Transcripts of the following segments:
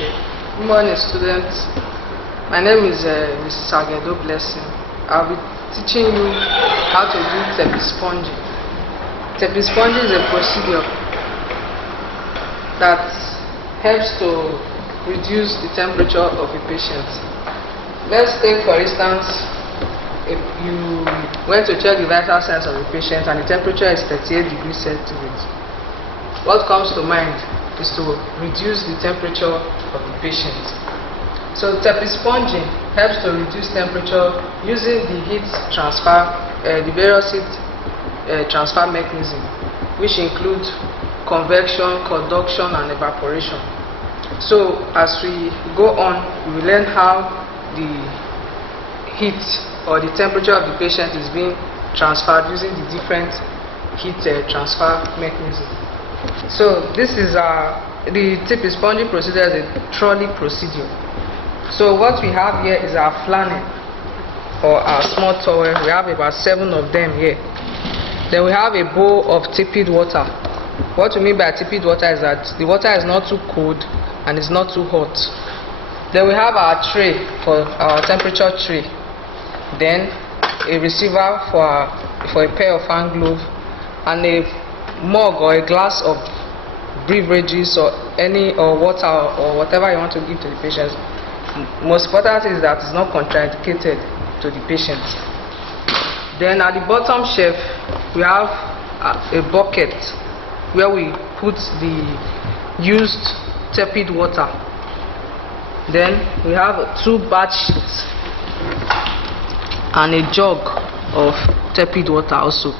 Okay. Good morning, students. My name is Mrs. Agedo Blessing. I'll be teaching you how to do tepid sponging. Tepid sponging is a procedure that helps to reduce the temperature of a patient. Let's take, for instance, if you went to check the vital signs of a patient and the temperature is 38 degrees centigrade. What comes to mind is to reduce the temperature of the patient. So tepid sponging helps to reduce temperature using the heat transfer, the various heat transfer mechanism, which include convection, conduction, and evaporation. So as we go on, we will learn how the heat or the temperature of the patient is being transferred using the different heat transfer mechanism. So this is the tepid sponging procedure is a trolley procedure. So what we have here is our flannel or our small towel. We have about 7 of them here. Then we have a bowl of tepid water. What we mean by tepid water is that the water is not too cold and it's not too hot. Then we have our tray for our temperature tray. Then a receiver for a pair of hand gloves and a mug or a glass of beverages or water or whatever you want to give to the patient. Most important is that it's not contraindicated to the patient. Then at the bottom shelf we have a bucket where we put the used tepid water. Then we have 2 bedsheets and a jug of tepid water also.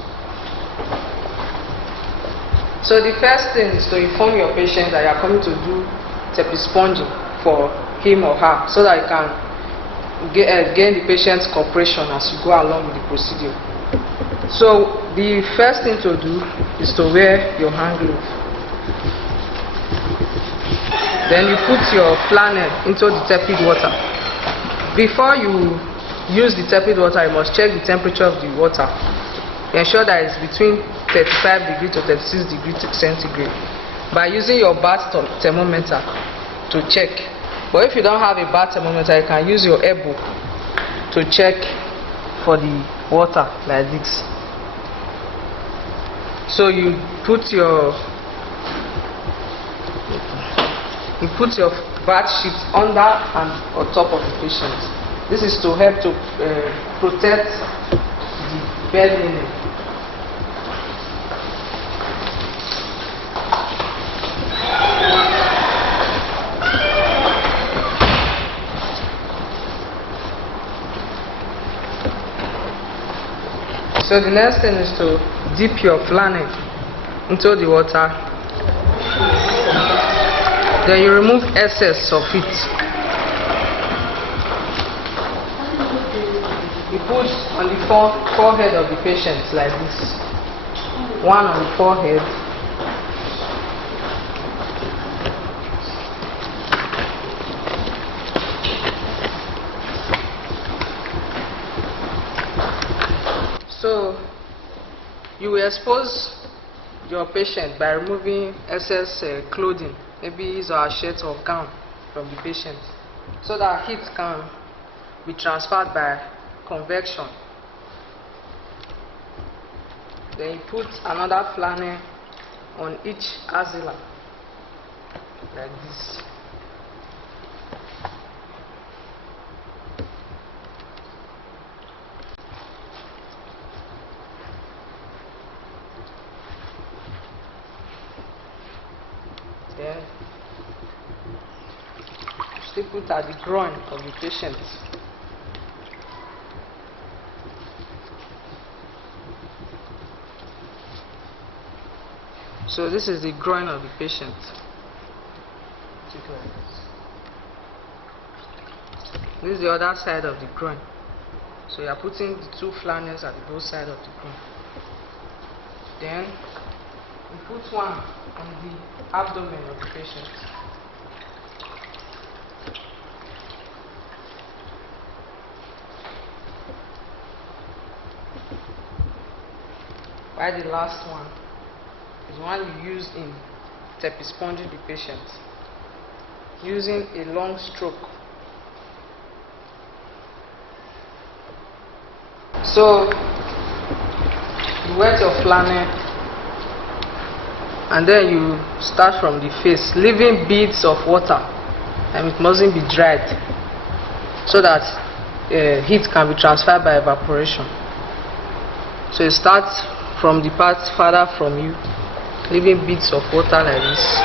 So the first thing is to inform your patient that you are coming to do tepid sponging for him or her, so that you can gain the patient's cooperation as you go along with the procedure. So the first thing to do is to wear your hand glove. Then you put your flannel into the tepid water. Before you use the tepid water, you must check the temperature of the water. Ensure that it's between 35 degrees to 36 degrees centigrade by using your bath thermometer to check. But if you don't have a bath thermometer, you can use your elbow to check for the water like this. So you put your bath sheet under and on top of the patient. This is to help to protect the bed linen. So the next thing is to dip your flannel into the water. Then you remove excess of it. You put on the forehead of the patient like this. 1 on the forehead. So you will expose your patient by removing excess clothing, maybe his or her shirt or gown from the patient, so that heat can be transferred by convection. Then you put another flannel on each axillae like this. Then still put at the groin of the patient. So this is the groin of the patient. This is the other side of the groin. So you are putting the 2 flannels at both sides of the groin. Then you put one on the abdomen of the patient. While the last one is one you use in tepid sponging the patient. using a long stroke. So you wet your flannel and then you start from the face, leaving beads of water, and it mustn't be dried so that heat can be transferred by evaporation. So you start from the part farther from you, leaving beads of water like this.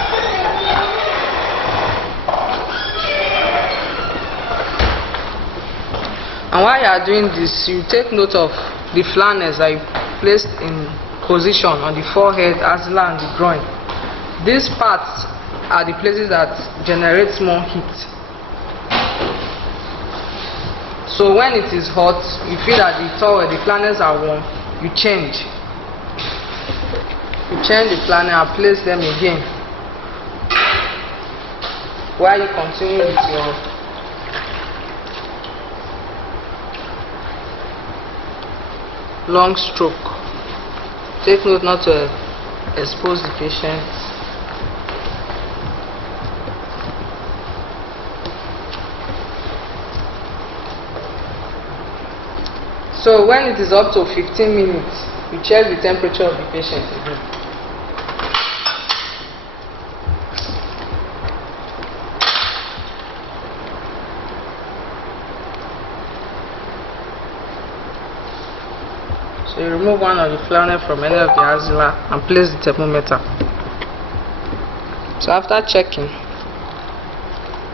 And while you are doing this, you take note of the flannels that you placed in position on the forehead, axillae, and the groin. These parts are the places that generate more heat. So when it is hot, you feel that the flannels are warm, you change. You change the flannel and place them again while you continue with your long stroke. Take note not to expose the patient. So when it is up to 15 minutes, you check the temperature of the patient again. So you remove one of the flannel from any of the axillae and place the thermometer. So after checking,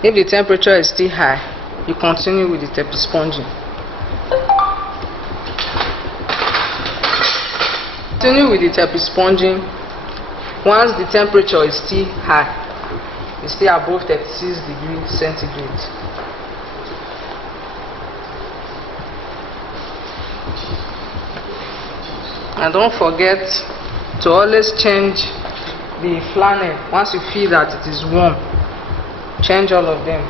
if the temperature is still high, you continue with the tepid sponging. Continue with the tepid sponging once the temperature is still high, it's still above 36 degrees centigrade. And don't forget to always change the flannel once you feel that it is warm. Change all of them.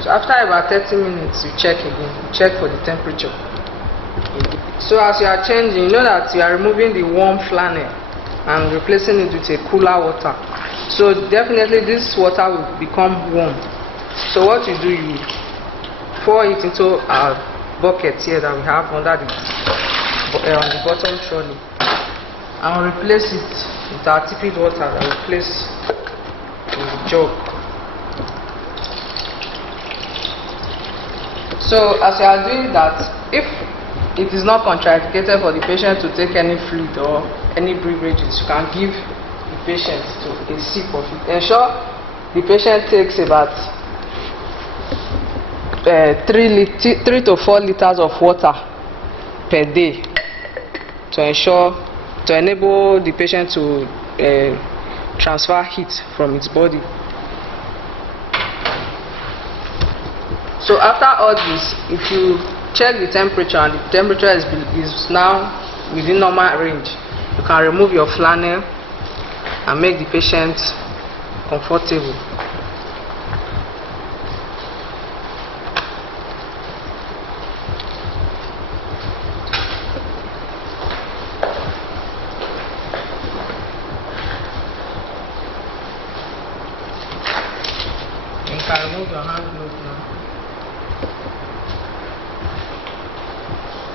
So after about 30 minutes, you check again. You check for the temperature. So as you are changing, you know that you are removing the warm flannel and replacing it with a cooler water. So definitely this water will become warm. So what you do, you pour it into a bucket here that we have under the on the bottom trolley, and replace it with our tepid water that we place in the jug. So as you are doing that, if it is not contraindicated for the patient to take any fluid or any beverages, you can give the patient a sip of it. Ensure the patient takes about 3 to 4 liters of water per day to enable the patient to transfer heat from its body. So after all this, if you check the temperature and the temperature is now within normal range, you can remove your flannel and make the patient comfortable. You can remove your hand glove now.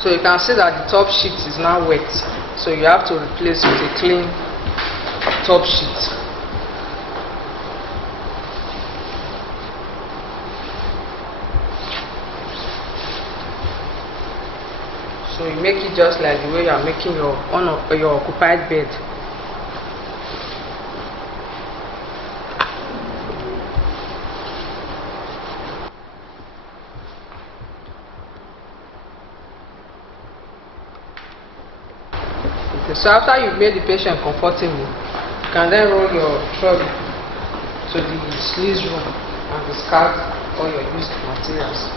So you can see that the top sheet is now wet, so you have to replace with a clean top sheet. So you make it just like the way you are making your occupied bed. Okay, so after you've made the patient comfortable, you can then roll your trolley to the sleeves room and discard all your used materials.